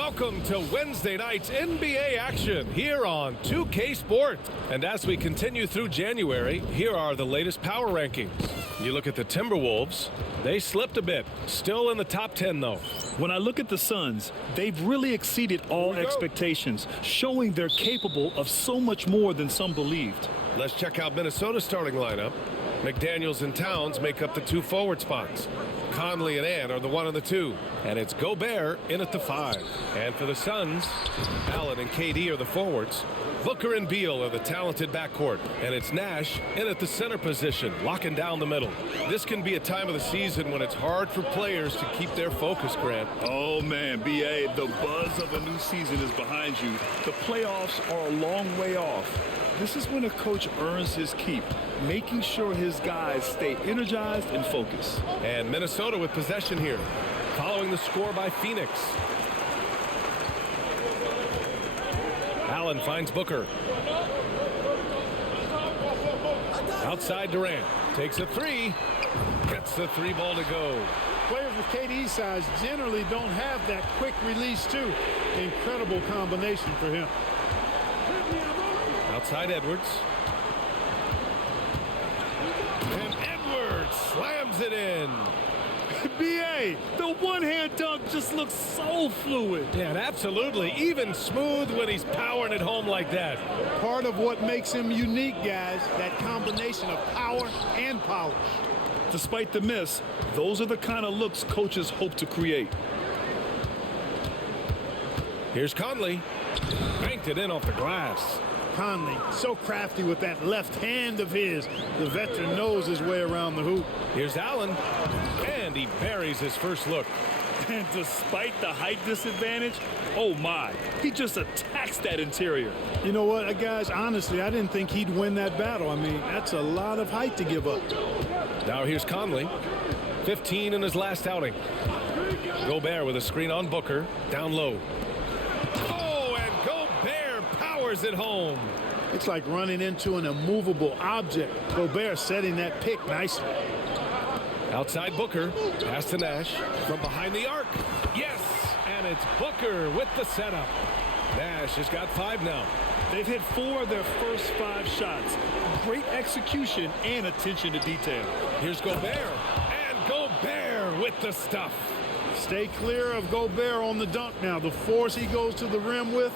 Welcome to Wednesday night's NBA action here on 2K Sports. And as we continue through January, here are the latest power rankings. You look at the Timberwolves, they slipped a bit. Still in the top 10, though. When I look at the Suns, they've really exceeded all expectations, showing they're capable of so much more than some believed. Let's check out Minnesota's starting lineup. McDaniels and Towns make up the 2 forward spots. Conley and Ant are the 1 and the 2. And it's Gobert in at the 5. And for the Suns, Allen and KD are the forwards. Booker and Beal are the talented backcourt. And it's Nash in at the center position, locking down the middle. This can be a time of the season when it's hard for players to keep their focus, Grant. Oh, man, B.A., the buzz of a new season is behind you. The playoffs are a long way off. This is when a coach earns his keep, making sure his guys stay energized and focused. And Minnesota with possession here, following the score by Phoenix. Allen finds Booker. Outside Durant, takes a 3, gets the 3 ball to go. Players with KD's size generally don't have that quick release too. Incredible combination for him. Outside Edwards. And Edwards slams it in. B.A., the one-hand dunk just looks so fluid. Yeah, absolutely. Even smooth when he's powering it home like that. Part of what makes him unique, guys, that combination of power and polish. Despite the miss, those are the kind of looks coaches hope to create. Here's Conley. Banked it in off the glass. Conley, so crafty with that left hand of his. The veteran knows his way around the hoop. Here's Allen, and he buries his first look. And despite the height disadvantage, oh my, he just attacks that interior. You know what, guys, honestly, I didn't think he'd win that battle. I mean, that's a lot of height to give up. Now here's Conley, 15 in his last outing. Gobert with a screen on Booker, down low. It home. It's like running into an immovable object. Gobert setting that pick nicely. Outside Booker, pass to Nash from behind the arc. Yes, and it's Booker with the setup. Nash has got 5 now. They've hit 4 of their first 5 shots. Great execution and attention to detail. Here's Gobert, and Gobert with the stuff. Stay clear of Gobert on the dunk now. The force he goes to the rim with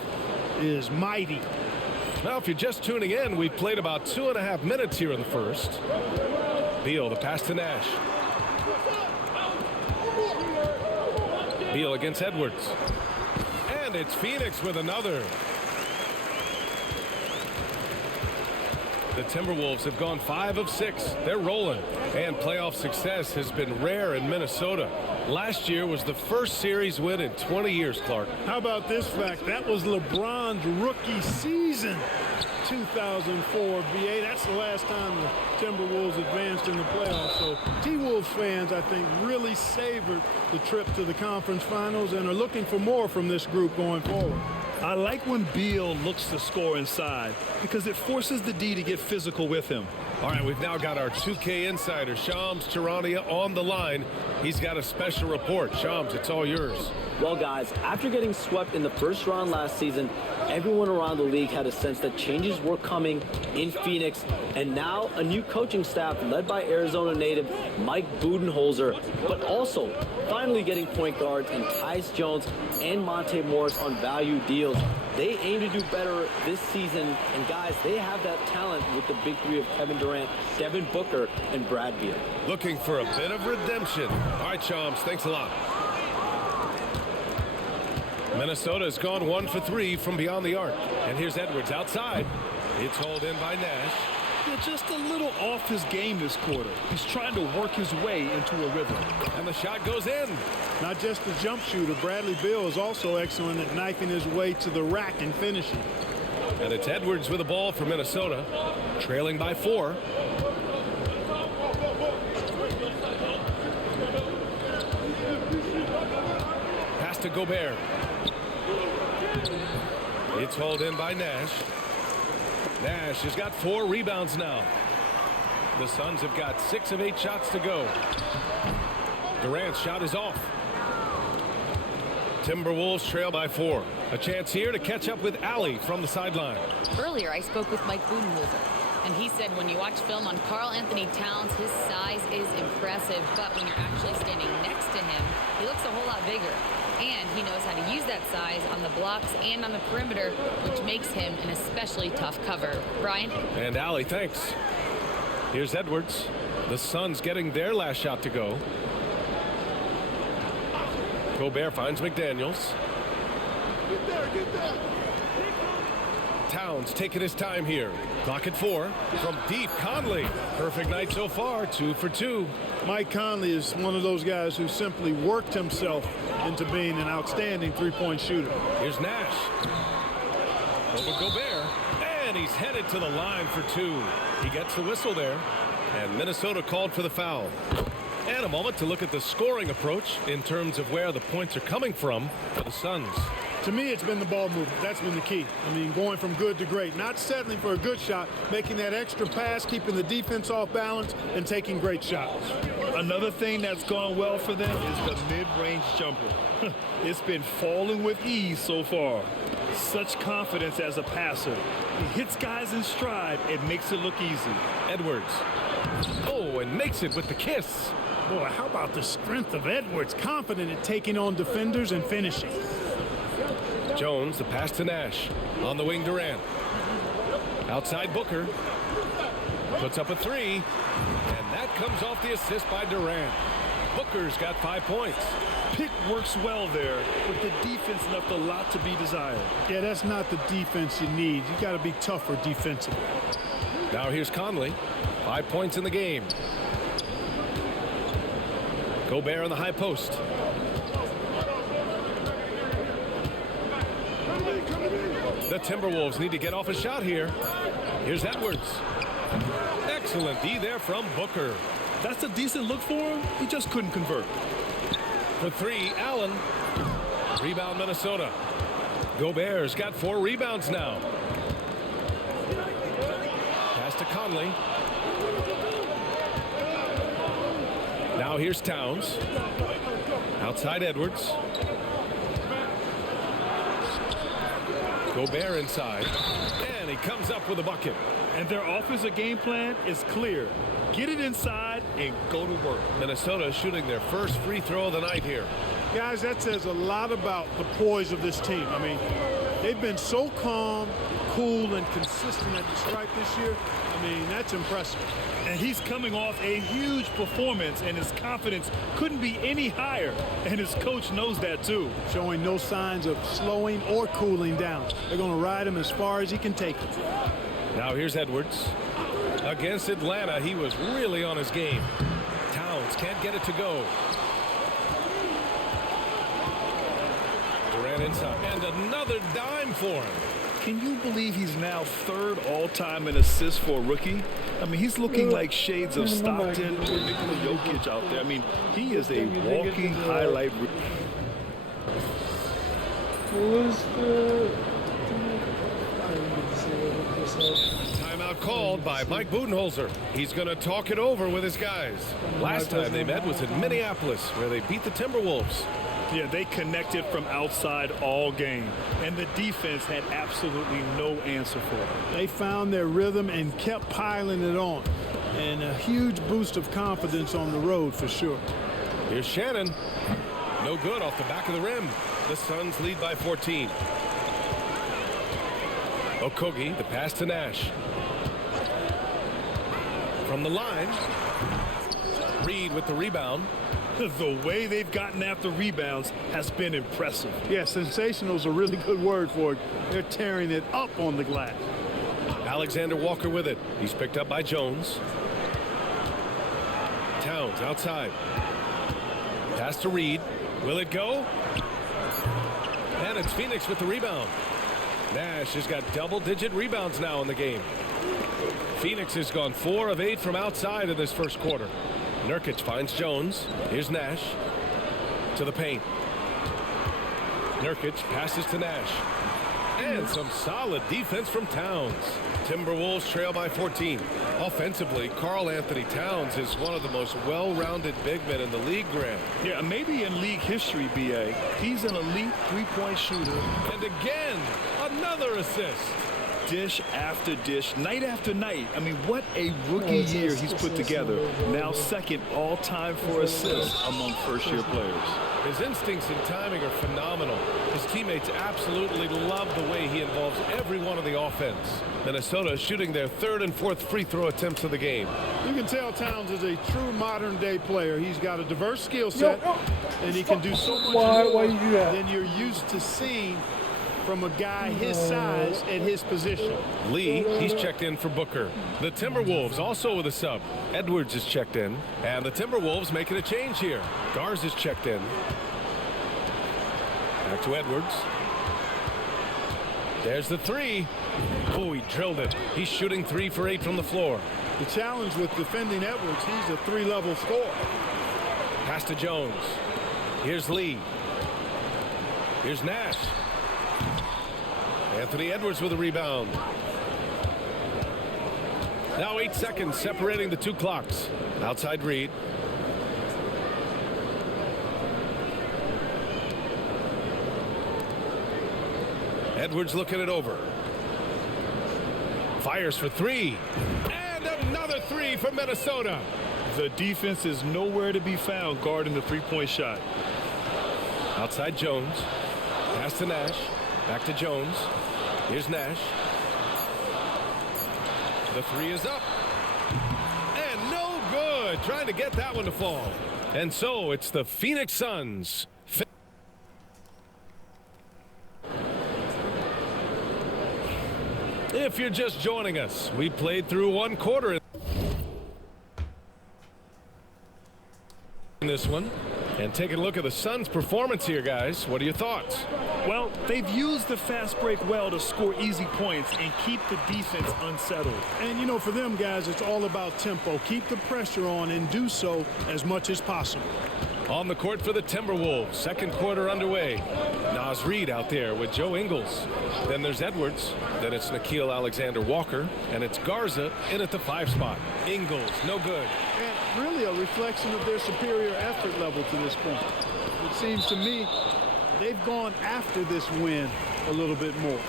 is mighty. Now, if you're just tuning in, we've played about 2.5 minutes here in the first. Beal, the pass to Nash. Beal against Edwards. And it's Phoenix with another. The Timberwolves have gone 5 of 6. They're rolling. And playoff success has been rare in Minnesota. Last year was the first series win in 20 years, Clark. How about this fact? That was LeBron's rookie season, 2004, B.A. That's the last time the Timberwolves advanced in the playoffs. So T-Wolves fans, I think, really savored the trip to the conference finals and are looking for more from this group going forward. I like when Beal looks to score inside because it forces the D to get physical with him. All right, we've now got our 2K insider, Shams Charania, on the line. He's got a special report. Shams, it's all yours. Well, guys, after getting swept in the first round last season, everyone around the league had a sense that changes were coming in Phoenix, and now a new coaching staff led by Arizona native Mike Budenholzer, but also finally getting point guards in Tyus Jones and Monte Morris on value deals. They aim to do better this season, and guys, they have that talent with the big 3 of Kevin Durant, Devin Booker, and Brad Beal. Looking for a bit of redemption. All right, Shams, thanks a lot. Minnesota has gone 1 for 3 from beyond the arc. And here's Edwards outside. It's hauled in by Nash. Yeah, just a little off his game this quarter. He's trying to work his way into a rhythm. And the shot goes in. Not just a jump shooter, Bradley Beal is also excellent at knifing his way to the rack and finishing. And it's Edwards with the ball for Minnesota, trailing by 4. Pass to Gobert. It's hauled in by Nash. Nash has got 4 rebounds now. The Suns have got 6 of 8 shots to go. Durant's shot is off. Timberwolves trail by 4. A chance here to catch up with Allie from the sideline. Earlier, I spoke with Mike Budenholzer, and he said when you watch film on Karl Anthony Towns, his size is impressive, but when you're actually standing next to him, he looks a whole lot bigger. And he knows how to use that size on the blocks and on the perimeter, which makes him an especially tough cover. Brian? And Allie, thanks. Here's Edwards. The Suns getting their last shot to go. Gobert finds McDaniels. Get there. Towns taking his time here. Clock at 4. From deep, Conley. Perfect night so far, 2 for 2. Mike Conley is one of those guys who simply worked himself into being an outstanding three-point shooter. Here's Nash. Over Gobert. And he's headed to the line for 2. He gets the whistle there. And Minnesota called for the foul. And a moment to look at the scoring approach in terms of where the points are coming from for the Suns. To me, it's been the ball movement. That's been the key. I mean, going from good to great. Not settling for a good shot, making that extra pass, keeping the defense off balance, and taking great shots. Another thing that's gone well for them is the mid-range jumper. It's been falling with ease so far. Such confidence as a passer. He hits guys in stride and makes it look easy. Edwards. Oh, and makes it with the kiss. Boy, how about the strength of Edwards? Confident at taking on defenders and finishing. Jones, the pass to Nash. On the wing, Durant. Outside Booker. Puts up a 3. And that comes off the assist by Durant. Booker's got 5 points. Pick works well there, but the defense left a lot to be desired. Yeah, that's not the defense you need. You got to be tougher defensively. Now here's Conley. 5 points in the game. Gobert on the high post. The Timberwolves need to get off a shot here. Here's Edwards. Excellent D there from Booker. That's a decent look for him. He just couldn't convert. For 3, Allen. Rebound, Minnesota. Gobert's got 4 rebounds now. Pass to Conley. Now here's Towns. Outside Edwards. Gobert inside. And he comes up with a bucket. And their offensive game plan is clear. Get it inside and go to work. Minnesota shooting their first free throw of the night here. Guys, that says a lot about the poise of this team. I mean, they've been so calm, cool, and consistent at the stripe this year. I mean, that's impressive. And he's coming off a huge performance, and his confidence couldn't be any higher. And his coach knows that, too. Showing no signs of slowing or cooling down. They're going to ride him as far as he can take it. Now here's Edwards. Against Atlanta, he was really on his game. Towns can't get it to go. Durant inside. And another dime for him. Can you believe he's now 3rd all-time in assists for a rookie? I mean, he's looking like shades of Stockton or Nikola Jokic out there. I mean, he is a walking highlight. Timeout called by Mike Budenholzer. He's going to talk it over with his guys. Last time they met was in Minneapolis, where they beat the Timberwolves. Yeah, they connected from outside all game, and the defense had absolutely no answer for it. They found their rhythm and kept piling it on. And a huge boost of confidence on the road for sure. Here's Shannon. No good off the back of the rim. The Suns lead by 14. Okogie, the pass to Nash. From the line. Reed with the rebound. The way they've gotten after rebounds has been impressive. Yeah, sensational is a really good word for it. They're tearing it up on the glass. Alexander Walker with it. He's picked up by Jones. Towns outside. Pass to Reed. Will it go? And it's Phoenix with the rebound. Nash has got double-digit rebounds now in the game. Phoenix has gone 4 of 8 from outside in this first quarter. Nurkic finds Jones. Here's Nash. To the paint. Nurkic passes to Nash. And some solid defense from Towns. Timberwolves trail by 14. Offensively, Karl Anthony Towns is one of the most well-rounded big men in the league, Grant. Yeah, maybe in league history, B.A. He's an elite three-point shooter. And again, another assist. Dish after dish, night after night. I mean, what a rookie year he's put together. Now second all-time for assists among first-year players. His instincts and timing are phenomenal. His teammates absolutely love the way he involves every one of the offense. Minnesota shooting their third and fourth free throw attempts of the game. You can tell Towns is a true modern-day player. He's got a diverse skill set, and he can do so much more than you're used to seeing from a guy his size at his position. Lee, he's checked in for Booker. The Timberwolves also with a sub. Edwards is checked in. And the Timberwolves making a change here. Garza's checked in. Back to Edwards. There's the three. Oh, he drilled it. He's shooting 3 for 8 from the floor. The challenge with defending Edwards, he's a 3-level scorer. Pass to Jones. Here's Lee. Here's Nash. Anthony Edwards with a rebound. Now 8 seconds separating the two clocks. Outside Reed. Edwards looking it over. Fires for 3. And another 3 for Minnesota. The defense is nowhere to be found guarding the three-point shot. Outside Jones. Pass to Nash. Back to Jones. Here's Nash. The 3 is up. And no good. Trying to get that one to fall. And so it's the Phoenix Suns. If you're just joining us, we played through one quarter in this one. And taking a look at the Suns' performance here, guys. What are your thoughts? Well, they've used the fast break well to score easy points and keep the defense unsettled. And, you know, for them guys, it's all about tempo. Keep the pressure on and do so as much as possible. On the court for the Timberwolves. Second quarter underway. Naz Reid out there with Joe Ingles. Then there's Edwards. Then it's Nickeil Alexander-Walker. And it's Garza in at the 5 spot. Ingles, no good. And really a reflection of their superior effort level to this point. It seems to me they've gone after this win a little bit more.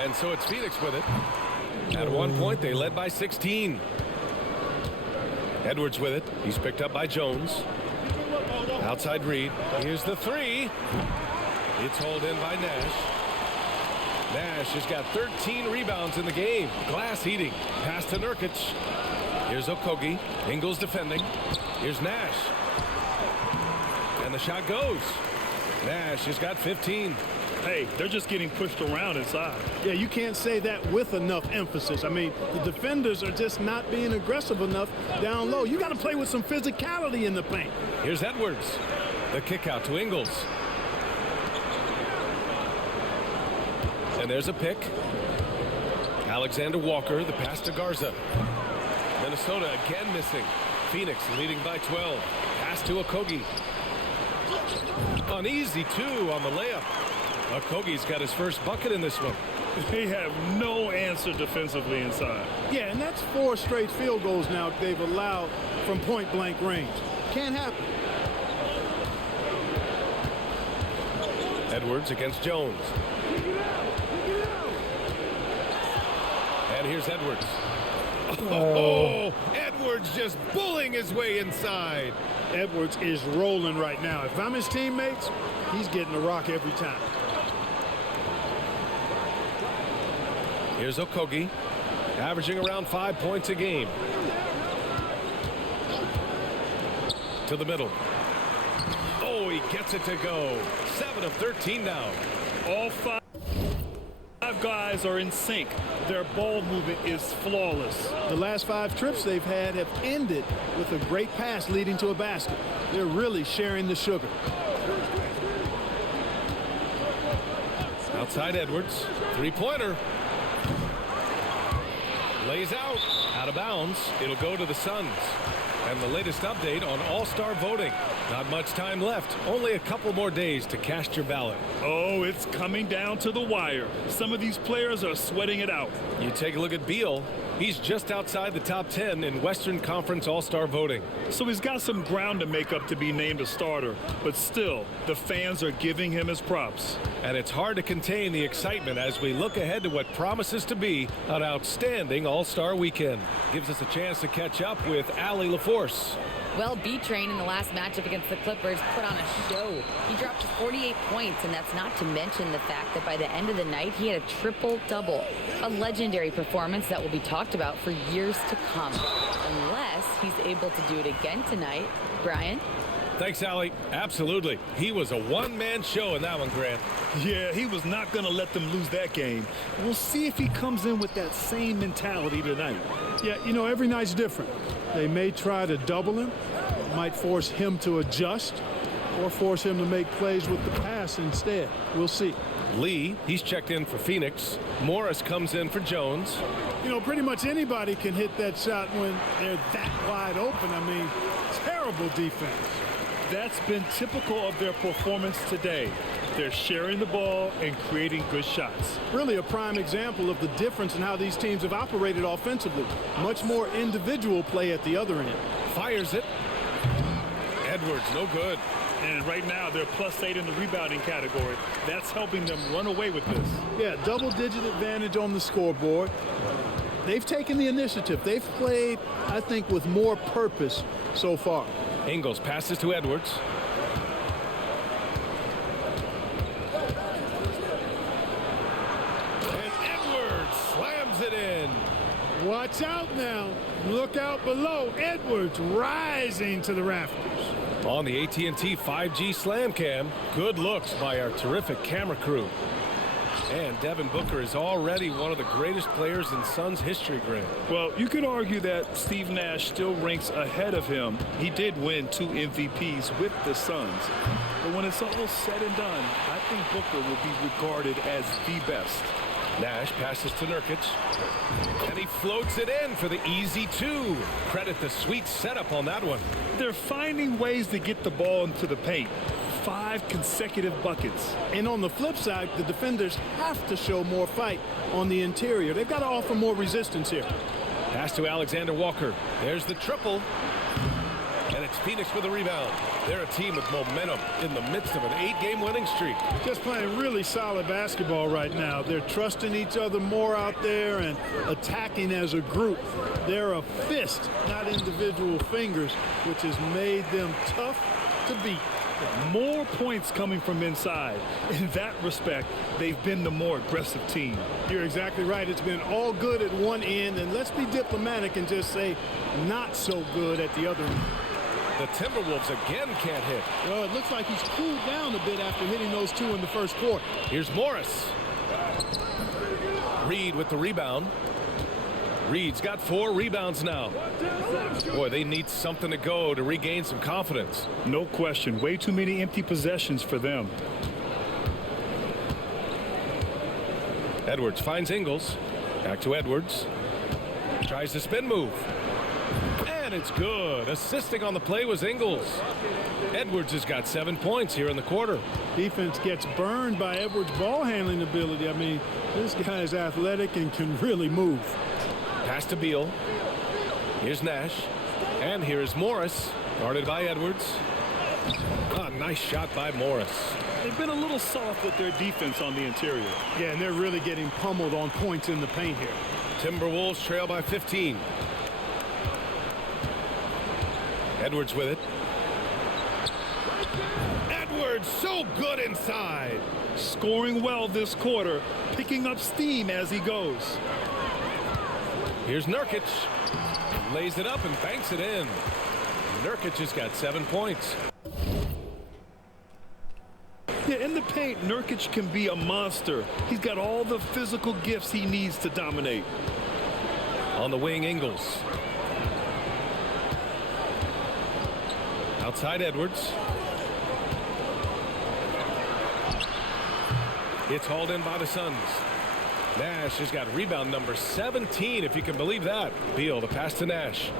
And so it's Phoenix with it. At one point, they led by 16. Edwards with it. He's picked up by Jones. Outside Reed. Here's the 3. It's hauled in by Nash. Nash has got 13 rebounds in the game. Glass heating. Pass to Nurkic. Here's Okogie. Ingles defending. Here's Nash. And the shot goes. Nash has got 15. Hey, they're just getting pushed around inside. Yeah, you can't say that with enough emphasis. I mean, the defenders are just not being aggressive enough down low. You got to play with some physicality in the paint. Here's Edwards. The kick out to Ingles. And there's a pick. Alexander Walker, the pass to Garza. Minnesota again missing. Phoenix leading by 12. Pass to Okogie. An easy 2 on the layup. Okogie's got his first bucket in this one. They have no answer defensively inside. Yeah, and that's 4 straight field goals now they've allowed from point-blank range. Can't happen. Edwards against Jones. And here's Edwards. Oh, Edwards just bullying his way inside. Edwards is rolling right now. If I'm his teammates, he's getting the rock every time. Here's Okogie, averaging around 5 points a game. To the middle. Oh, he gets it to go. 7 of 13 now. All five guys are in sync. Their ball movement is flawless. The last 5 trips they've had have ended with a great pass leading to a basket. They're really sharing the sugar. Outside Edwards. 3-pointer. Lays out of bounds. It'll go to the Suns. And the latest update on All-Star voting. Not much time left. Only a couple more days to cast your ballot. Oh, it's coming down to the wire. Some of these players are sweating it out. You take a look at Beal. He's just outside the top 10 in Western Conference All-Star voting. So he's got some ground to make up to be named a starter. But still, the fans are giving him his props. And it's hard to contain the excitement as we look ahead to what promises to be an outstanding All-Star weekend. Gives us a chance to catch up with Allie LaForce. Well, B-Train in the last matchup against the Clippers put on a show. He dropped 48 points, and that's not to mention the fact that by the end of the night, he had a triple-double. A legendary performance that will be talked about for years to come. Unless he's able to do it again tonight. Brian? Thanks, Allie. Absolutely. He was a one-man show in that one, Grant. Yeah, he was not going to let them lose that game. We'll see if he comes in with that same mentality tonight. Yeah, you know, every night's different. They may try to double him, might force him to adjust, or force him to make plays with the pass instead. We'll see. Lee, he's checked in for Phoenix. Morris comes in for Jones. You know, pretty much anybody can hit that shot when they're that wide open. I mean, terrible defense. That's been typical of their performance today. They're sharing the ball and creating good shots. Really a prime example of the difference in how these teams have operated offensively. Much more individual play at the other end. Fires it. Edwards, no good. And right now, they're +8 in the rebounding category. That's helping them run away with this. Yeah, double-digit advantage on the scoreboard. They've taken the initiative. They've played, I think, with more purpose so far. Ingles passes to Edwards. And Edwards slams it in. Watch out now. Look out below. Edwards rising to the rafters. On the AT&T 5G Slam Cam, good looks by our terrific camera crew. And Devin Booker is already one of the greatest players in Suns history, Grant. Well, you could argue that Steve Nash still ranks ahead of him. He did win 2 MVPs with the Suns. But when it's all said and done, I think Booker will be regarded as the best. Nash passes to Nurkic. And he floats it in for the easy 2. Credit the sweet setup on that one. They're finding ways to get the ball into the paint. 5 consecutive buckets. And on the flip side, the defenders have to show more fight on the interior. They've got to offer more resistance here. Pass to Alexander Walker. There's the triple. And it's Phoenix with a rebound. They're a team with momentum in the midst of an 8-game winning streak. Just playing really solid basketball right now. They're trusting each other more out there and attacking as a group. They're a fist, not individual fingers, which has made them tough to beat. More points coming from inside. In that respect, they've been the more aggressive team. You're exactly right. It's been all good at one end, and let's be diplomatic and just say not so good at the other end. The Timberwolves again can't hit. Well, it looks like he's cooled down a bit after hitting those 2 in the first quarter. Here's Morris. Reed with the rebound. Reed's got 4 rebounds now. Boy, they need something to go to regain some confidence. No question. Way too many empty possessions for them. Edwards finds Ingles. Back to Edwards. Tries the spin move. And it's good. Assisting on the play was Ingles. Edwards has got 7 points here in the quarter. Defense gets burned by Edwards' ball handling ability. I mean, this guy is athletic and can really move. Pass to Beal. Here's Nash. And here's Morris. Guarded by Edwards. Nice shot by Morris. They've been a little soft with their defense on the interior. Yeah, and they're really getting pummeled on points in the paint here. Timberwolves trail by 15. Edwards with it. Edwards so good inside. Scoring well this quarter, picking up steam as he goes. Here's Nurkic. Lays it up and banks it in. Nurkic has got 7 points. Yeah, in the paint, Nurkic can be a monster. He's got all the physical gifts he needs to dominate. On the wing, Ingles. Outside Edwards. It's hauled in by the Suns. Nash has got rebound number 17, if you can believe that. Beal, the pass to Nash.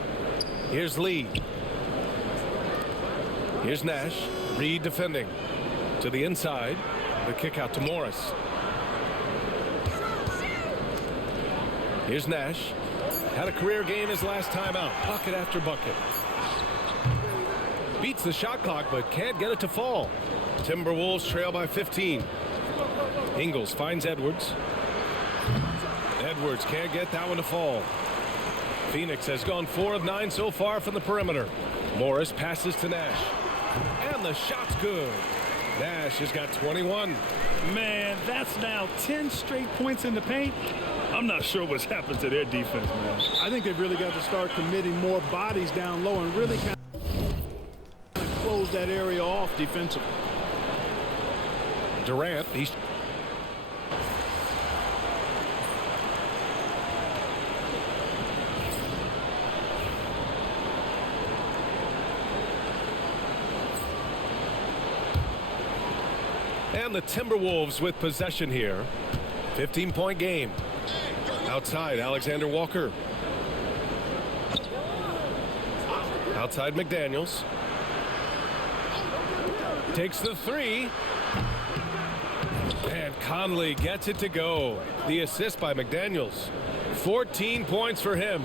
Here's Lee. Here's Nash. Reed defending. To the inside. The kick out to Morris. Here's Nash. Had a career game his last time out. Bucket after bucket. Beats the shot clock but can't get it to fall. Timberwolves trail by 15. Ingles finds Edwards. Edwards can't get that one to fall. Phoenix has gone 4 of 9 so far from the perimeter. Morris passes to Nash. And the shot's good. Nash has got 21. Man, that's now 10 straight points in the paint. I'm not sure what's happened to their defense, man. I think they've really got to start committing more bodies down low and really kind of close that area off defensively. Durant, he's and the Timberwolves with possession here. 15-point game. Outside, Alexander Walker. Outside, McDaniels. Takes the three. And Conley gets it to go. The assist by McDaniels. 14 points for him.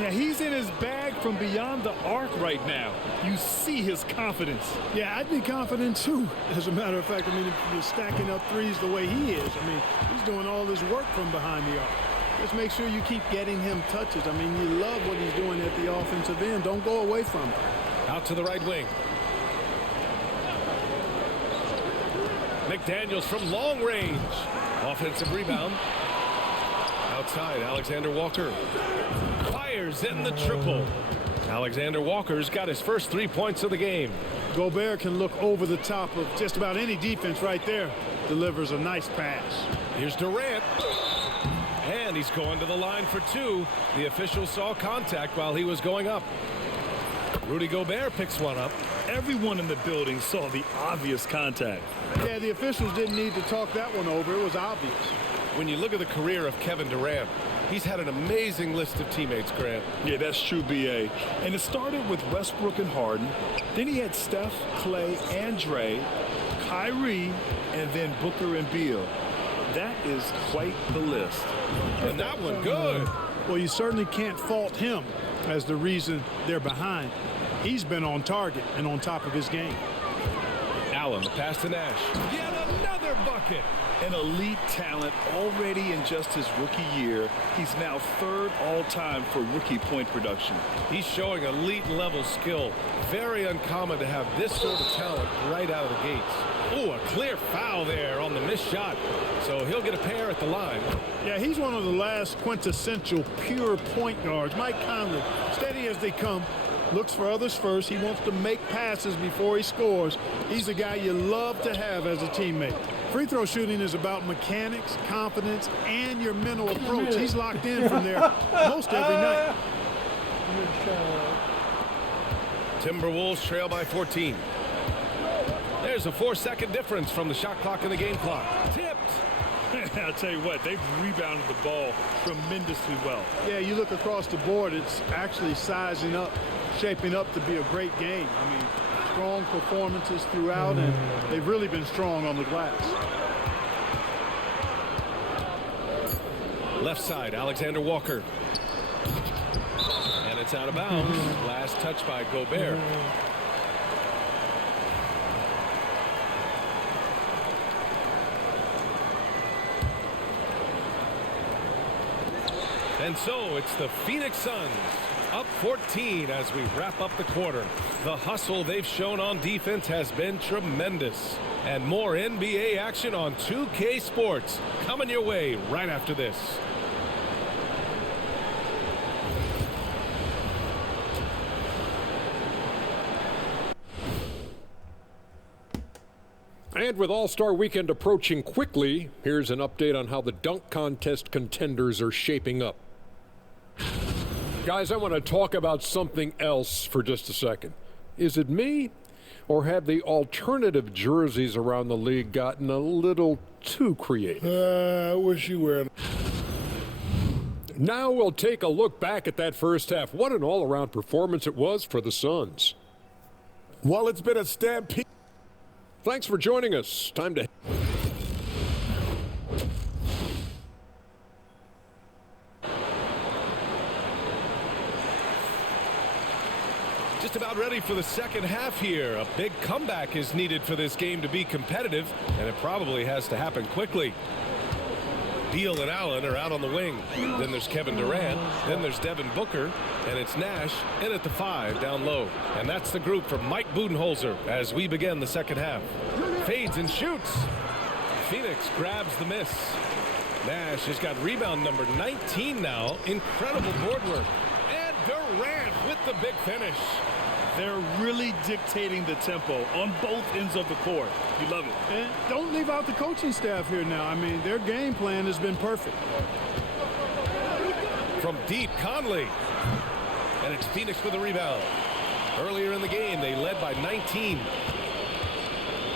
Yeah, he's in his bag from beyond the arc right now. You see his confidence. Yeah, I'd be confident too. As a matter of fact, I mean, if you're stacking up threes the way he is, I mean, he's doing all this work from behind the arc. Just make sure you keep getting him touches. I mean, you love what he's doing at the offensive end. Don't go away from it. Out to the right wing. McDaniels from long range. Offensive rebound. Outside, Alexander Walker. Fires in the triple. Alexander Walker's got his first 3 points of the game. Gobert can look over the top of just about any defense right there. Delivers a nice pass. Here's Durant. And he's going to the line for 2. The official saw contact while he was going up. Rudy Gobert picks one up. Everyone in the building saw the obvious contact. Yeah, the officials didn't need to talk that one over. It was obvious. When you look at the career of Kevin Durant, he's had an amazing list of teammates, Grant. Yeah, that's true, B.A. And it started with Westbrook and Harden. Then he had Steph, Clay, and Dre, Kyrie, and then Booker and Beal. That is quite the list. And that one good. Well, you certainly can't fault him as the reason they're behind. He's been on target and on top of his game. Allen, the pass to Nash. Yet another bucket. An elite talent already in just his rookie year. He's now 3rd all-time for rookie point production. He's showing elite level skill. Very uncommon to have this sort of talent right out of the gates. Oh, a clear foul there on the missed shot. So he'll get a pair at the line. Yeah, he's one of the last quintessential pure point guards. Mike Conley, steady as they come, looks for others first. He wants to make passes before he scores. He's a guy you love to have as a teammate. Free throw shooting is about mechanics, confidence, and your mental approach. He's locked in from there most every night. Timberwolves trail by 14. There's a 4-second difference from the shot clock and the game clock. Tipped. I'll tell you what, they've rebounded the ball tremendously well. Yeah, you look across the board, it's actually sizing up, shaping up to be a great game. I mean, strong performances throughout, and they've really been strong on the glass. Left side, Alexander Walker. And it's out of bounds. Last touch by Gobert. And so it's the Phoenix Suns up 14 as we wrap up the quarter. The hustle they've shown on defense has been tremendous. And more NBA action on 2K Sports coming your way right after this. And with All-Star Weekend approaching quickly, here's an update on how the dunk contest contenders are shaping up. Guys, I want to talk about something else for just a second. Is it me, or have the alternative jerseys around the league gotten a little too creative? I wish you were. Now we'll take a look back at that first half. What an all-around performance it was for the Suns. Well, it's been a stampede. Thanks for joining us. Time to... Just about ready for the second half here. A big comeback is needed for this game to be competitive, and it probably has to happen quickly. Beal and Allen are out on the wing. Then there's Kevin Durant. Then there's Devin Booker. And it's Nash in at the 5 down low. And that's the group from Mike Budenholzer as we begin the second half. Fades and shoots. Phoenix grabs the miss. Nash has got rebound number 19 now. Incredible board work. And Durant with the big finish. They're really dictating the tempo on both ends of the court. You love it. And don't leave out the coaching staff here now. I mean, their game plan has been perfect. From deep, Conley. And it's Phoenix with a rebound. Earlier in the game, they led by 19.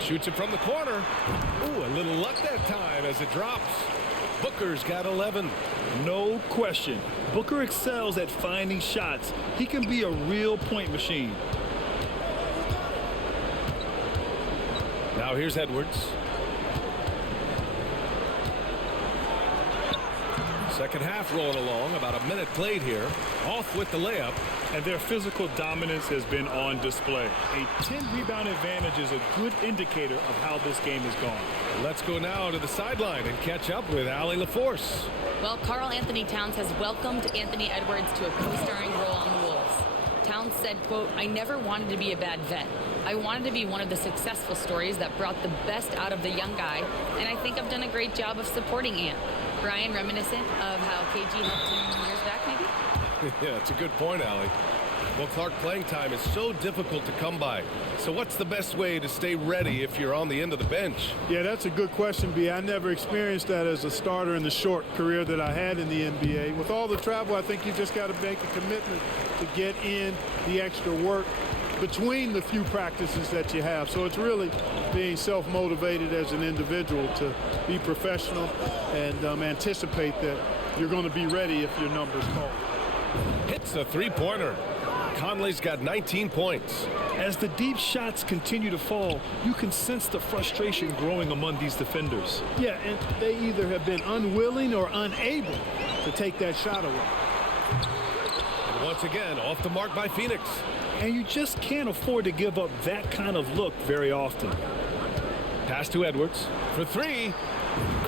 Shoots it from the corner. Ooh, a little luck that time as it drops. Booker's got 11. No question. Booker excels at finding shots. He can be a real point machine. Now here's Edwards. Second half rolling along. About a minute played here. Off with the layup. And their physical dominance has been on display. A 10-rebound advantage is a good indicator of how this game has gone. Let's go now to the sideline and catch up with Allie LaForce. Well, Karl Anthony Towns has welcomed Anthony Edwards to a co-starring role on the Wolves. Towns said, quote, "I never wanted to be a bad vet. I wanted to be one of the successful stories that brought the best out of the young guy, and I think I've done a great job of supporting Ant." Brian, reminiscent of how KG helped him years back, maybe? Yeah, it's a good point, Allie. Well, Clark, playing time is so difficult to come by. So what's the best way to stay ready if you're on the end of the bench? Yeah, that's a good question, B. I never experienced that as a starter in the short career that I had in the NBA. With all the travel, I think you just got to make a commitment to get in the extra work between the few practices that you have. So it's really being self-motivated as an individual to be professional and anticipate that you're going to be ready if your number's called. Hits a three-pointer. Conley's got 19 points. As the deep shots continue to fall, you can sense the frustration growing among these defenders. Yeah, and they either have been unwilling or unable to take that shot away. And once again, off the mark by Phoenix. And you just can't afford to give up that kind of look very often. Pass to Edwards for three.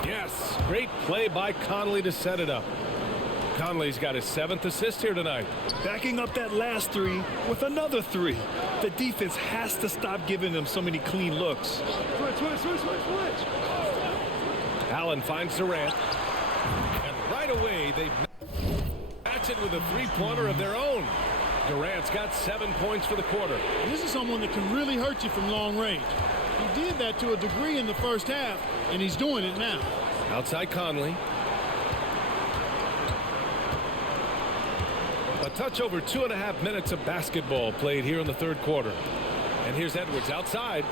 Yes, great play by Conley to set it up. Conley's got his 7th assist here tonight. Backing up that last three with another three. The defense has to stop giving them so many clean looks. Switch. Allen finds Durant. And right away, they match it with a three-pointer of their own. Durant's got 7 points for the quarter. This is someone that can really hurt you from long range. He did that to a degree in the first half, and he's doing it now. Outside Conley. A touch over 2.5 minutes of basketball played here in the third quarter. And here's Edwards outside.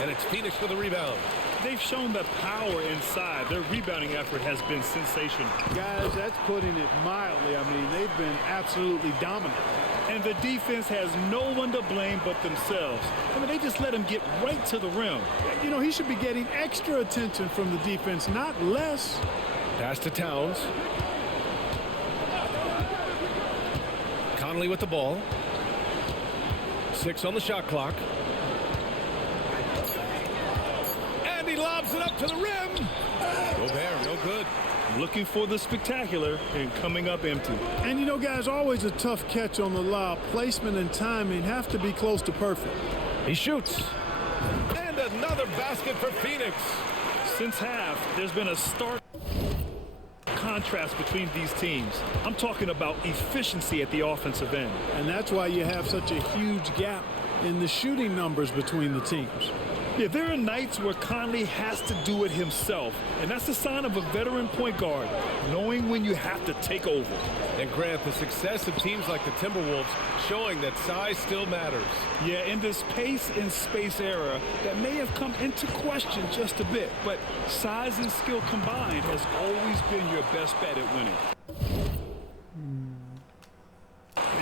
And it's Phoenix with a rebound. They've shown the power inside. Their rebounding effort has been sensational. Guys, that's putting it mildly. I mean, they've been absolutely dominant. And the defense has no one to blame but themselves. I mean, they just let him get right to the rim. You know, he should be getting extra attention from the defense, not less. Pass to Towns. Conley with the ball. 6 on the shot clock. And he lobs it up to the rim. Gobert, no good. Looking for the spectacular and coming up empty. And you know, guys, always a tough catch on the lob. Placement and timing have to be close to perfect. He shoots. And another basket for Phoenix. Since half, there's been a stark contrast between these teams. I'm talking about efficiency at the offensive end. And that's why you have such a huge gap in the shooting numbers between the teams. Yeah, there are nights where Conley has to do it himself, and that's a sign of a veteran point guard, knowing when you have to take over. And Grant, the success of teams like the Timberwolves showing that size still matters. Yeah, in this pace and space era, that may have come into question just a bit, but size and skill combined has always been your best bet at winning.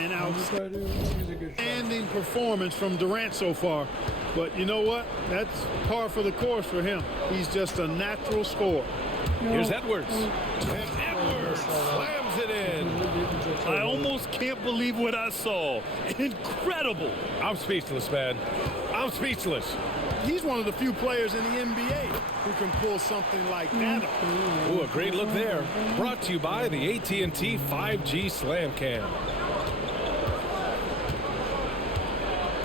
An outstanding performance from Durant so far. But you know what? That's par for the course for him. He's just a natural scorer. Here's Edwards. And Edwards slams it in. I almost can't believe what I saw. Incredible. I'm speechless, man. I'm speechless. He's one of the few players in the NBA who can pull something like that off. Ooh, a great look there. Brought to you by the AT&T 5G Slam Cam.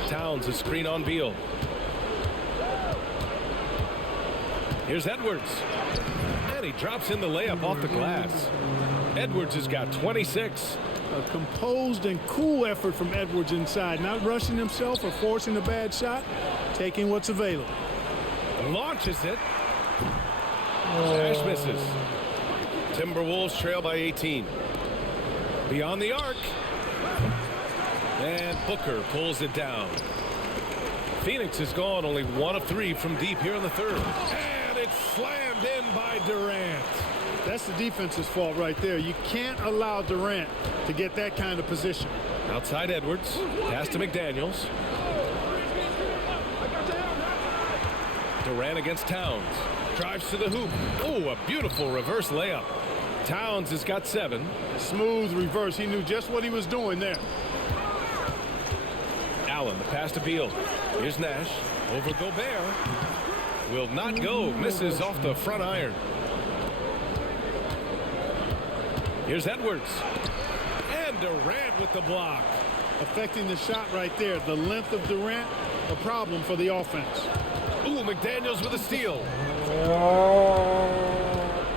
Towns a screen on Beal. Here's Edwards. And he drops in the layup off the glass. Edwards has got 26. A composed and cool effort from Edwards inside, not rushing himself or forcing a bad shot, taking what's available. Launches it. Nash misses. Timberwolves trail by 18. Beyond the arc. And Booker pulls it down. Phoenix is gone only 1 of 3 from deep here in the third. And it's slammed in by Durant. That's the defense's fault right there. You can't allow Durant to get that kind of position. Outside Edwards. Pass to McDaniels. Durant against Towns. Drives to the hoop. Oh, a beautiful reverse layup. Towns has got 7. Smooth reverse. He knew just what he was doing there. Allen, the pass to Beal. Here's Nash. Over Gobert. Will not go. Misses off the front iron. Here's Edwards. And Durant with the block. Affecting the shot right there. The length of Durant, a problem for the offense. Ooh, McDaniels with a steal.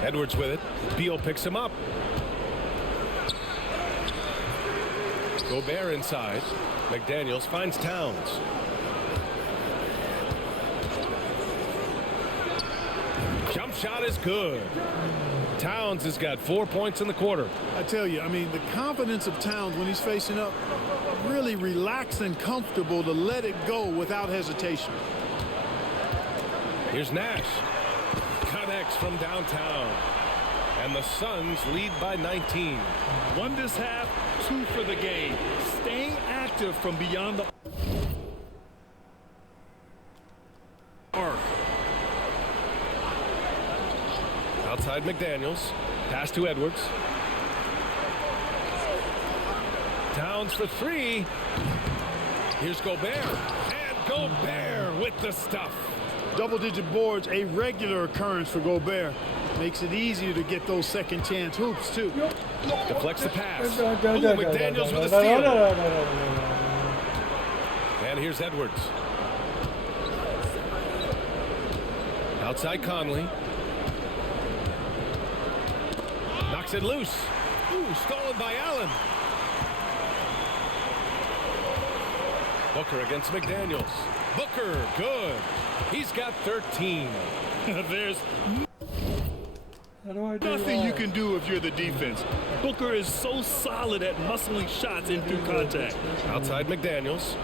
Edwards with it. Beal picks him up. Gobert inside. McDaniels finds Towns. Jump shot is good. Towns has got 4 points in the quarter. I tell you, I mean, the confidence of Towns when he's facing up, really relaxed and comfortable to let it go without hesitation. Here's Nash. Connects from downtown. And the Suns lead by 19. 1 this half, 2 for the game. Staying active from beyond the arc. Outside McDaniels. Pass to Edwards. Towns for 3. Here's Gobert. And Gobert with the stuff. Double-digit boards, a regular occurrence for Gobert. Makes it easier to get those second chance hoops, too. Deflects the pass. Ooh, McDaniels with a steal. And here's Edwards. Outside Conley. Knocks it loose. Ooh, stolen by Allen. Booker against McDaniels. Booker, good. He's got 13. There's nothing you can do if you're the defense. Booker is so solid at muscling shots in through contact. Outside McDaniels.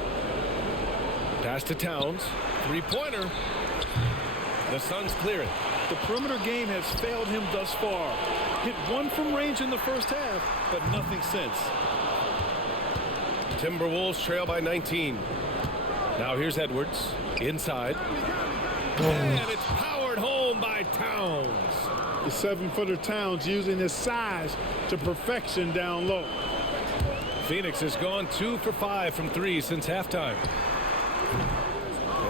Pass to Towns. Three-pointer. The Suns clear it. The perimeter game has failed him thus far. Hit 1 from range in the first half, but nothing since. Timberwolves trail by 19. Now here's Edwards. Inside. And it's powered home by Towns. The 7-footer Towns using his size to perfection down low. Phoenix has gone 2 for 5 from 3 since halftime.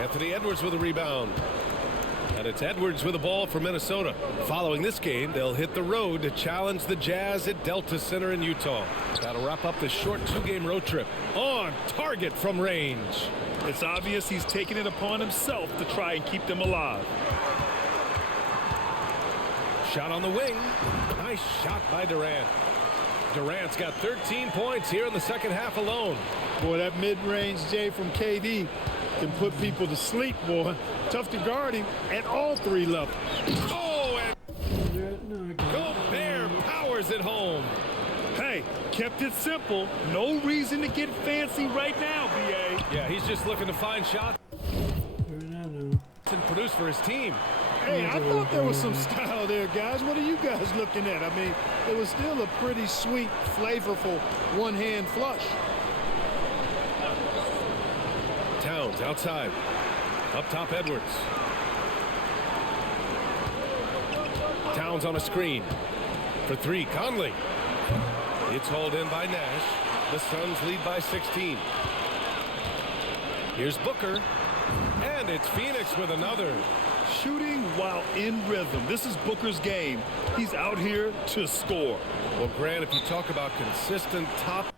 Anthony Edwards with a rebound. And it's Edwards with the ball for Minnesota. Following this game, they'll hit the road to challenge the Jazz at Delta Center in Utah. That'll wrap up the short 2-game road trip. On target from range. It's obvious he's taking it upon himself to try and keep them alive. Shot on the wing. Nice shot by Durant. Durant's got 13 points here in the second half alone. Boy, that mid-range J from KD can put people to sleep, boy. Tough to guard him at all 3 levels. Oh, and Gobert powers it home. Hey, kept it simple. No reason to get fancy right now, B.A. Yeah, he's just looking to find shots and produce for his team. Hey, I thought there was some style there, guys. What are you guys looking at? I mean, it was still a pretty sweet, flavorful one-hand flush. Towns outside. Up top, Edwards. Towns on a screen. For three, Conley. It's hauled in by Nash. The Suns lead by 16. Here's Booker. And it's Phoenix with another. Shooting while in rhythm. This is Booker's game. He's out here to score. Well, Grant, if you talk about consistent top-level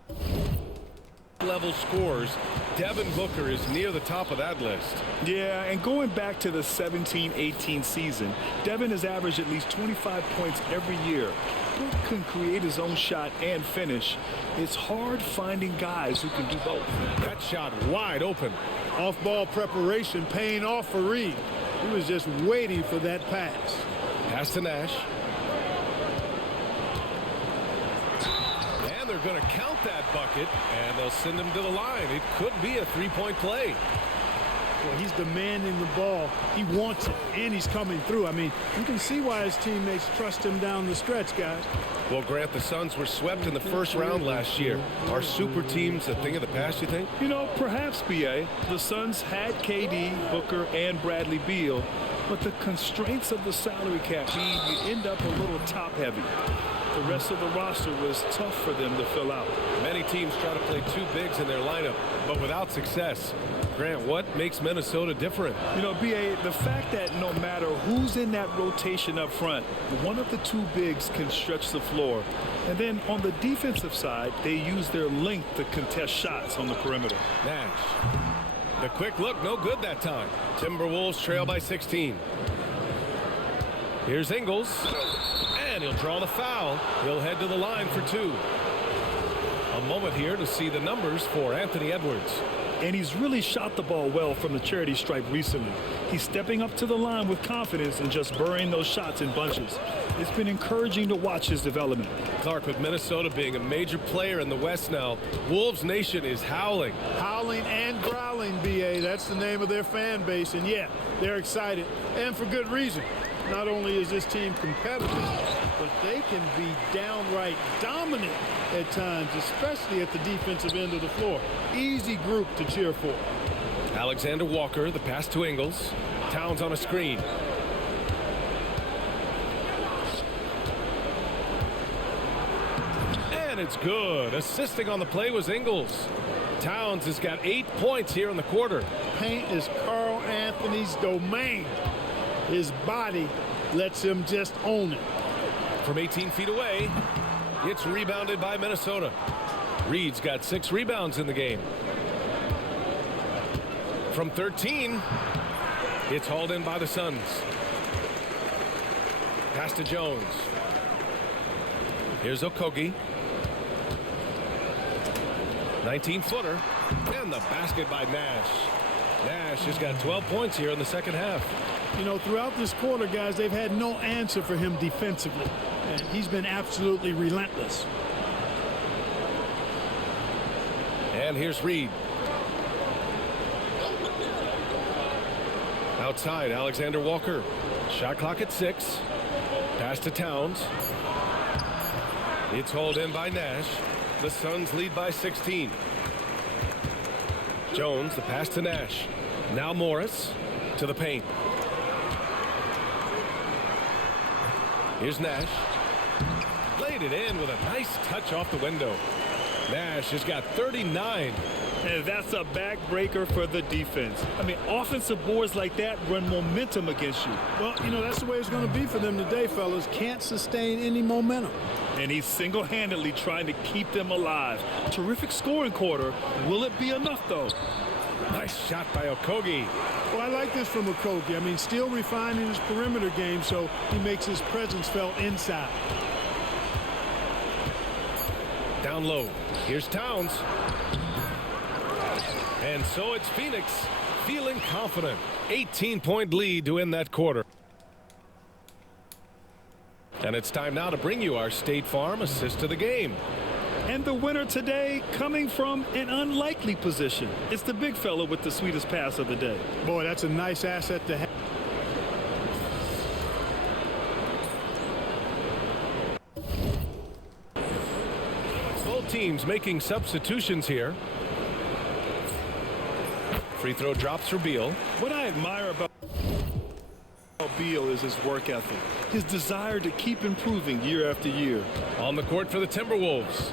scores, Devin Booker is near the top of that list. Yeah, and going back to the 17-18 season, Devin has averaged at least 25 points every year. Booker can create his own shot and finish. It's hard finding guys who can do both. That shot wide open. Off-ball preparation paying off for Reed. He was just waiting for that pass. Pass to Nash. And they're going to count that bucket, and they'll send him to the line. It could be a three-point play. Well, he's demanding the ball. He wants it, and he's coming through. I mean, you can see why his teammates trust him down the stretch, guys. Well, Grant, the Suns were swept in the first round last year. Are super teams a thing of the past, you think? You know, perhaps, B.A. The Suns had KD, Booker, and Bradley Beal, but the constraints of the salary cap mean you end up a little top-heavy. The rest of the roster was tough for them to fill out. Many teams try to play two bigs in their lineup, but without success. Grant, what makes Minnesota different? You know, B.A., the fact that no matter who's in that rotation up front, one of the two bigs can stretch the floor. And then on the defensive side, they use their length to contest shots on the perimeter. Nash. The quick look, no good that time. Timberwolves trail by 16. Here's Ingles. And he'll draw the foul. He'll head to the line for two. A moment here to see the numbers for Anthony Edwards. And he's really shot the ball well from the charity stripe recently. He's stepping up to the line with confidence and just burying those shots in bunches. It's been encouraging to watch his development. Clark, with Minnesota being a major player in the West now, Wolves Nation is howling. Howling and growling, B.A. That's the name of their fan base. And, yeah, they're excited, and for good reason. Not only is this team competitive, but they can be downright dominant at times, especially at the defensive end of the floor. Easy group to cheer for. Alexander Walker, the pass to Ingles. Towns on a screen. And it's good. Assisting on the play was Ingles. Towns has got 8 points here in the quarter. Paint is Carl Anthony's domain. His body lets him just own it. From 18 feet away, it's rebounded by Minnesota. Reed's got 6 rebounds in the game. From 13, it's hauled in by the Suns. Pass to Jones. Here's Okogie. 19-footer. And the basket by Nash. Nash has got 12 points here in the second half. You know, throughout this quarter, guys, they've had no answer for him defensively. And he's been absolutely relentless. And here's Reed. Outside, Alexander Walker. Shot clock at 6. Pass to Towns. It's hauled in by Nash. The Suns lead by 16. Jones, the pass to Nash. Now Morris to the paint. Here's Nash. Laid it in with a nice touch off the window. Nash has got 39. And that's a backbreaker for the defense. I mean, offensive boards like that run momentum against you. Well, you know, that's the way it's going to be for them today, fellas. Can't sustain any momentum. And he's single-handedly trying to keep them alive. Terrific scoring quarter. Will it be enough, though? Nice shot by Okogie. Well, I like this from Okogie. I mean, still refining his perimeter game so he makes his presence felt inside. Down low. Here's Towns. And so it's Phoenix feeling confident. 18-point lead to end that quarter. And it's time now to bring you our State Farm assist of the game. And the winner today coming from an unlikely position. It's the big fella with the sweetest pass of the day. Boy, that's a nice asset to have. Both teams making substitutions here. Free throw drops for Beal. What I admire about Beal is his work ethic, his desire to keep improving year after year. On the court for the Timberwolves,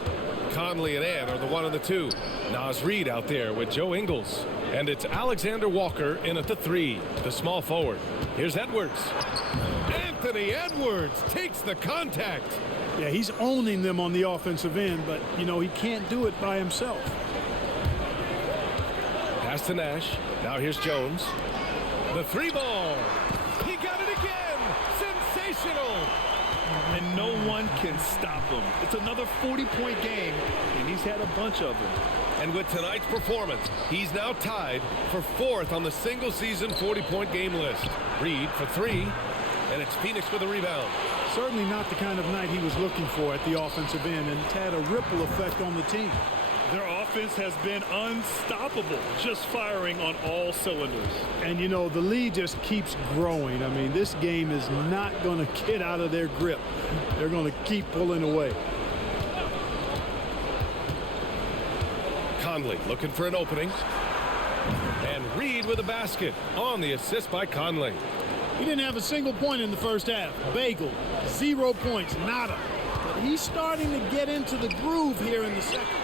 Conley and Ant are the 1 and the 2. Naz Reid out there with Joe Ingles. And it's Alexander Walker in at the 3, the small forward. Here's Edwards. Anthony Edwards takes the contact. Yeah, he's owning them on the offensive end, but, you know, he can't do it by himself. Pass to Nash. Now here's Jones. The 3 ball. He got it again. Sensational. And no one can stop him. It's another 40-point game, and he's had a bunch of them. And with tonight's performance, he's now tied for 4th on the single-season 40-point game list. Reid for 3, and it's Phoenix with a rebound. Certainly not the kind of night he was looking for at the offensive end, and it's had a ripple effect on the team. Their offense has been unstoppable, just firing on all cylinders. And, you know, the lead just keeps growing. I mean, this game is not going to get out of their grip. They're going to keep pulling away. Conley looking for an opening. And Reid with a basket on the assist by Conley. He didn't have a single point in the first half. Bagel, 0 points, nada. But he's starting to get into the groove here in the second.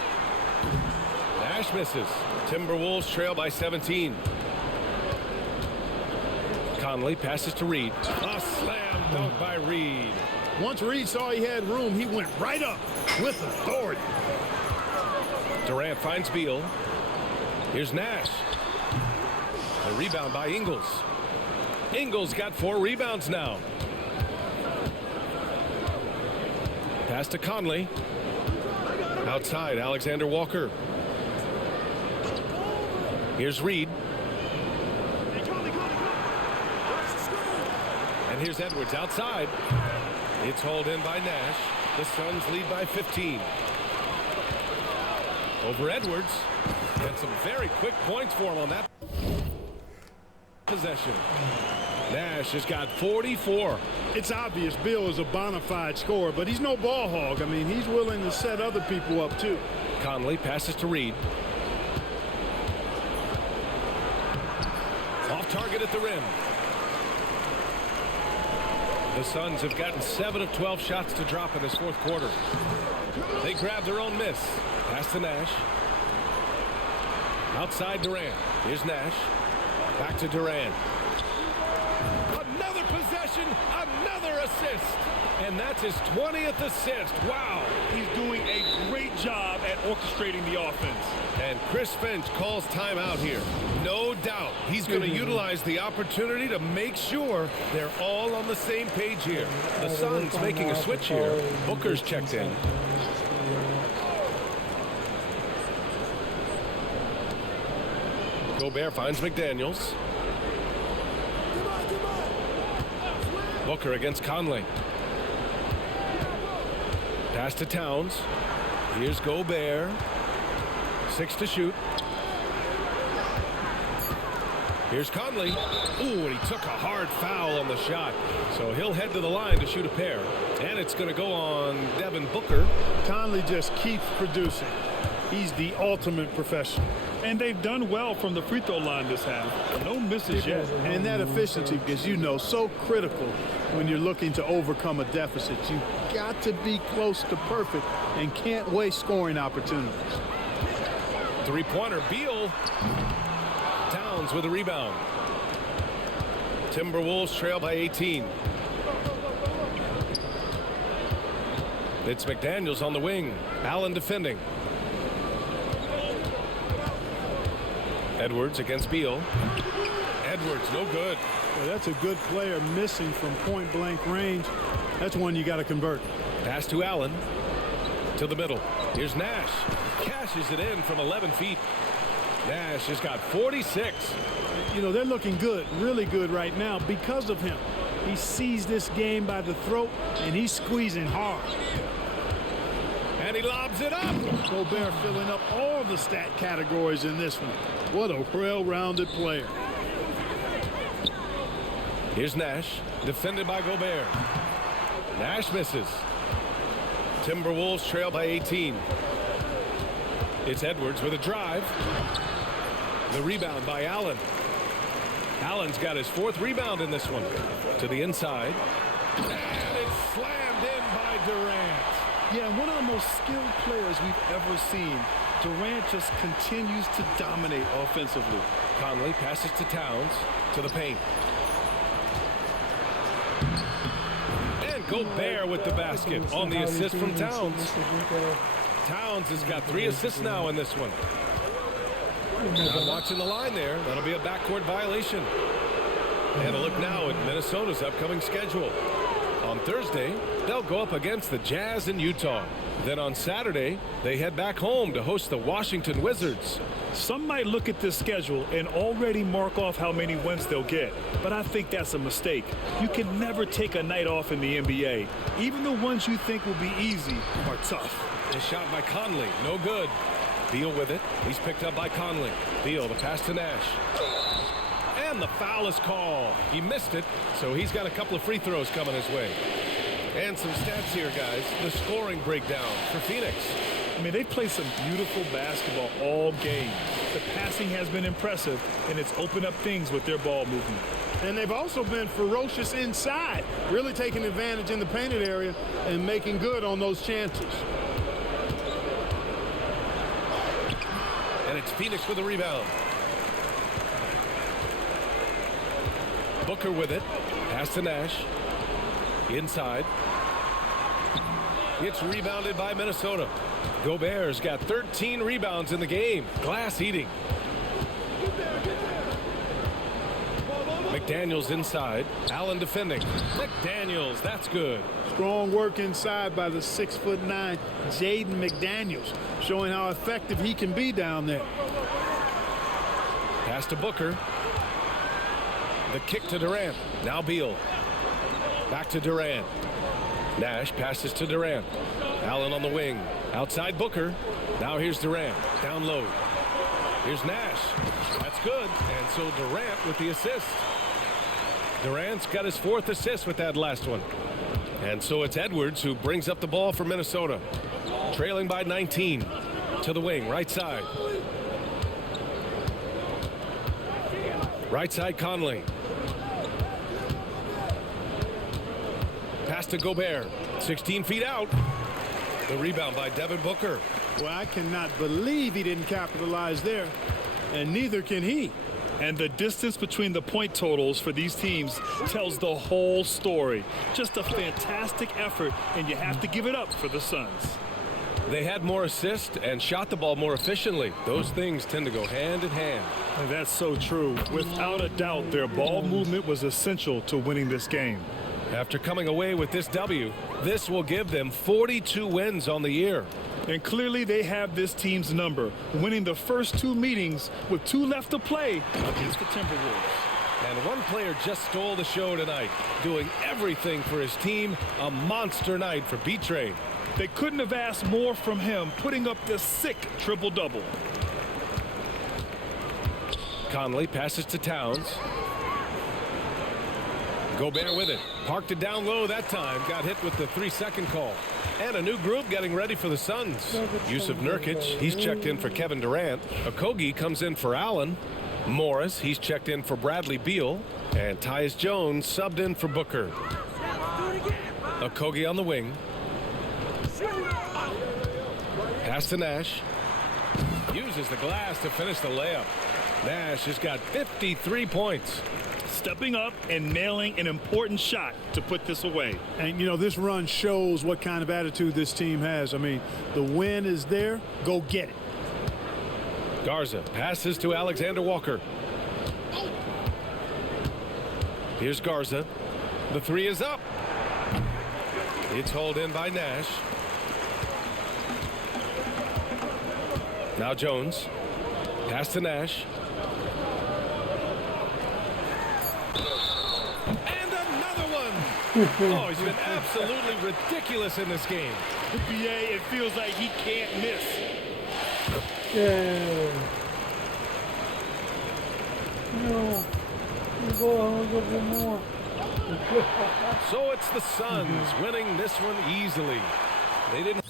Nash misses. Timberwolves trail by 17. Conley passes to Reid. A slam dunk by Reid. Once Reid saw he had room, he went right up with authority. Durant finds Beal. Here's Nash. The rebound by Ingles. Ingles got 4 rebounds now. Pass to Conley. Outside, Alexander Walker. Here's Reid. And here's Edwards outside. It's hauled in by Nash. The Suns lead by 15. Over Edwards. And some very quick points for him on that possession. Nash has got 44. It's obvious Bill is a bona fide scorer, but he's no ball hog. I mean, he's willing to set other people up, too. Conley passes to Reid. Off target at the rim. The Suns have gotten 7 of 12 shots to drop in this 4th quarter. They grab their own miss. Pass to Nash. Outside Durant. Here's Nash. Back to Durant. Another possession, another assist. And that's his 20th assist. Wow. He's doing a great job at orchestrating the offense. And Chris Finch calls timeout here. No doubt he's going to utilize the opportunity to make sure they're all on the same page here. The Suns making a switch here. Booker's checked in. Gobert finds McDaniels. Booker against Conley. Pass to Towns. Here's Gobert. 6 to shoot. Here's Conley. Ooh, and he took a hard foul on the shot. So he'll head to the line to shoot a pair. And it's going to go on Devin Booker. Conley just keeps producing. He's the ultimate professional. And they've done well from the free throw line this half. No misses yet. And that efficiency, as you know, so critical when you're looking to overcome a deficit. You've got to be close to perfect and can't waste scoring opportunities. Three-pointer, Beal. Towns with a rebound. Timberwolves trail by 18. It's McDaniels on the wing. Allen defending. Edwards against Beal. Edwards, no good. Well, that's a good player missing from point-blank range. That's one you got to convert. Pass to Allen. To the middle. Here's Nash. Cashes it in from 11 feet. Nash has got 46. You know, they're looking good, really good right now because of him. He sees this game by the throat, and he's squeezing hard. And he lobs it up. Gobert filling up all the stat categories in this one. What a well-rounded player. Here's Nash, defended by Gobert. Nash misses. Timberwolves trail by 18. It's Edwards with a drive. The rebound by Allen. Allen's got his 4th rebound in this one. To the inside. And it's slammed in by Durant. Yeah, one of the most skilled players we've ever seen. Durant just continues to dominate offensively. Conley passes to Towns. To the paint. And Gobert with the basket on the assist from Towns. Towns has got 3 assists now in this one. Now watching the line there. That'll be a backcourt violation. And a look now at Minnesota's upcoming schedule. On Thursday, they'll go up against the Jazz in Utah. Then on Saturday, they head back home to host the Washington Wizards. Some might look at this schedule and already mark off how many wins they'll get, but I think that's a mistake. You can never take a night off in the NBA. Even the ones you think will be easy are tough. A shot by Conley, no good. Beal with it. He's picked up by Conley. Beal, the pass to Nash. And the foul is called. He missed it, so he's got a couple of free throws coming his way. And some stats here, guys. The scoring breakdown for Phoenix. I mean, they play some beautiful basketball all game. The passing has been impressive, and it's opened up things with their ball movement. And they've also been ferocious inside, really taking advantage in the painted area and making good on those chances. And it's Phoenix with a rebound. Booker with it. Pass to Nash. Inside. It's rebounded by Minnesota. Gobert's got 13 rebounds in the game. Glass eating. McDaniels inside. Allen defending. McDaniels, that's good. Strong work inside by the 6'9" Jaden McDaniels, showing how effective he can be down there. Pass to Booker. The kick to Durant. Now Beal. Back to Durant. Nash passes to Durant. Allen on the wing. Outside Booker. Now here's Durant. Down low. Here's Nash. That's good. And so Durant with the assist. Durant's got his 4th assist with that last one. And so it's Edwards who brings up the ball for Minnesota. Trailing by 19. To the wing. Right side. Right side Conley. Pass to Gobert. 16 feet out. The rebound by Devin Booker. Well, I cannot believe he didn't capitalize there, and neither can he. And the distance between the point totals for these teams tells the whole story. Just a fantastic effort, and you have to give it up for the Suns. They had more assists and shot the ball more efficiently. Those things tend to go hand in hand. And that's so true. Without a doubt, their ball movement was essential to winning this game. After coming away with this W, this will give them 42 wins on the year. And clearly they have this team's number, winning the first 2 meetings with 2 left to play against the Timberwolves. And one player just stole the show tonight, doing everything for his team. A monster night for B-Train. They couldn't have asked more from him, putting up this sick triple-double. Conley passes to Towns. Gobert with it. Parked it down low that time. Got hit with the 3-second call. And a new group getting ready for the Suns. Yusuf Nurkic, he's checked in for Kevin Durant. Okogie comes in for Allen. Morris, he's checked in for Bradley Beal. And Tyus Jones subbed in for Booker. Okogie on the wing. Pass to Nash. Uses the glass to finish the layup. Nash has got 53 points. Stepping up and nailing an important shot to put this away. And, you know, this run shows what kind of attitude this team has. I mean, the win is there. Go get it. Garza passes to Alexander Walker. Here's Garza. The 3 is up. It's hauled in by Nash. Now Jones. Pass to Nash. Oh, he's been absolutely ridiculous in this game. BA, it feels like he can't miss. Yeah. No. Go for more. So it's the Suns winning this one easily. They didn't.